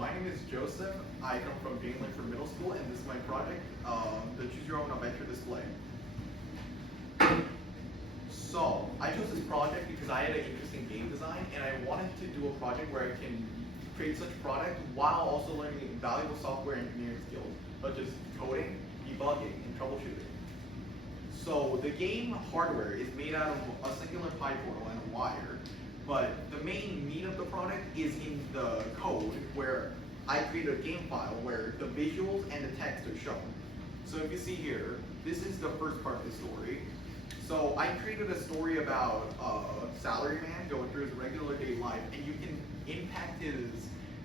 my name is Joseph. I come from Jane Langford Middle School, and this is my project, the Choose Your Own Adventure display. So, I chose this project because I had an interest in game design, and I wanted to do a project where I can create such a product while also learning valuable software engineering skills, such as coding, debugging, and troubleshooting. So, the game hardware is made out of a singular Pi portal and a wire, but the main meat of the product is in the code, where I created a game file where the visuals and the text are shown. So if you see here, this is the first part of the story. So I created a story about a salaryman going through his regular day life, and you can impact his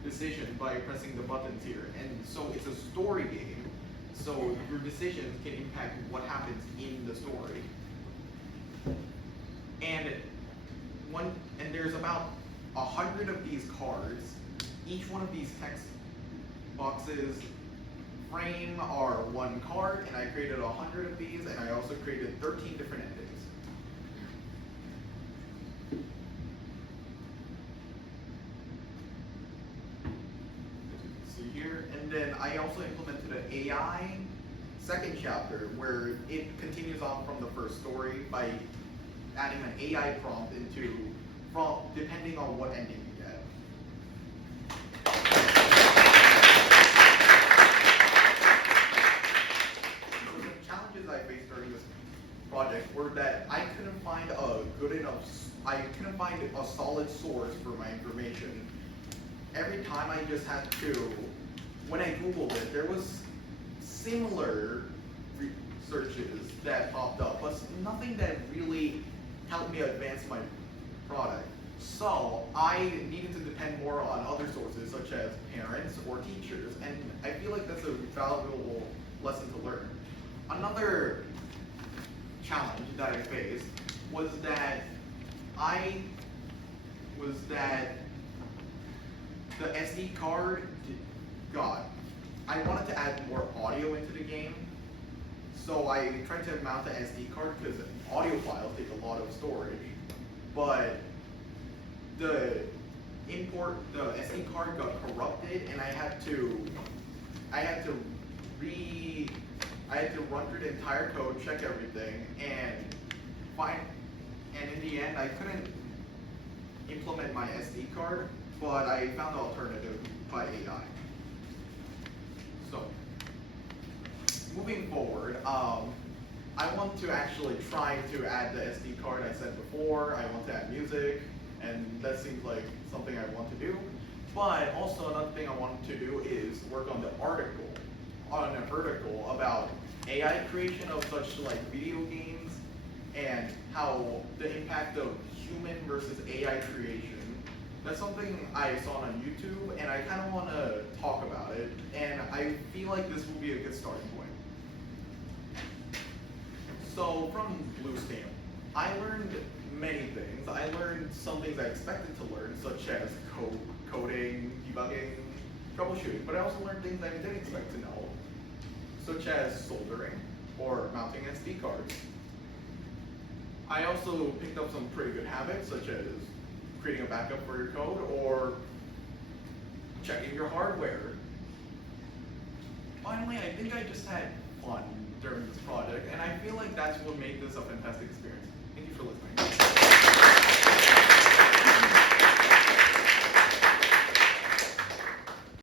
decision by pressing the buttons here. And so it's a story game, so your decisions can impact what happens in the story. And there's about 100 of these cards. Each one of these text boxes frame are one card, and I created 100 of these, and I also created 13 different endings. As you can see here, and then I also implemented an AI second chapter where it continues on from the first story by adding an AI prompt depending on what ending you get. So the challenges I faced during this project were that I couldn't find a solid source for my information. Every time I just had to, when I Googled it, there was similar searches that popped up, but nothing that really helped me advance my product. So I needed to depend more on other sources such as parents or teachers, and I feel like that's a valuable lesson to learn. Another challenge that I faced was that the SD card I wanted to add more audio into the game, so I tried to mount the SD card because audio files take a lot of storage, but the SD card got corrupted, and I had to run through the entire code, check everything, and in the end I couldn't implement my SD card, but I found an alternative by AI. So, moving forward, I want to actually try to add the SD card I said before. I want to add music, and that seems like something I want to do. But also another thing I want to do is work on an article about AI creation of such like video games and how the impact of human versus AI creation. That's something I saw on YouTube, and I kind of want to talk about it, and I feel like this will be a good starting point. So from Bluestamp, I learned many things. I learned some things I expected to learn, such as coding, debugging, troubleshooting, but I also learned things I didn't expect to know, such as soldering or mounting SD cards. I also picked up some pretty good habits, such as creating a backup for your code or checking your hardware. Finally, I think I just had fun during this project, and I feel like that's what made this a fantastic experience. Thank you for listening.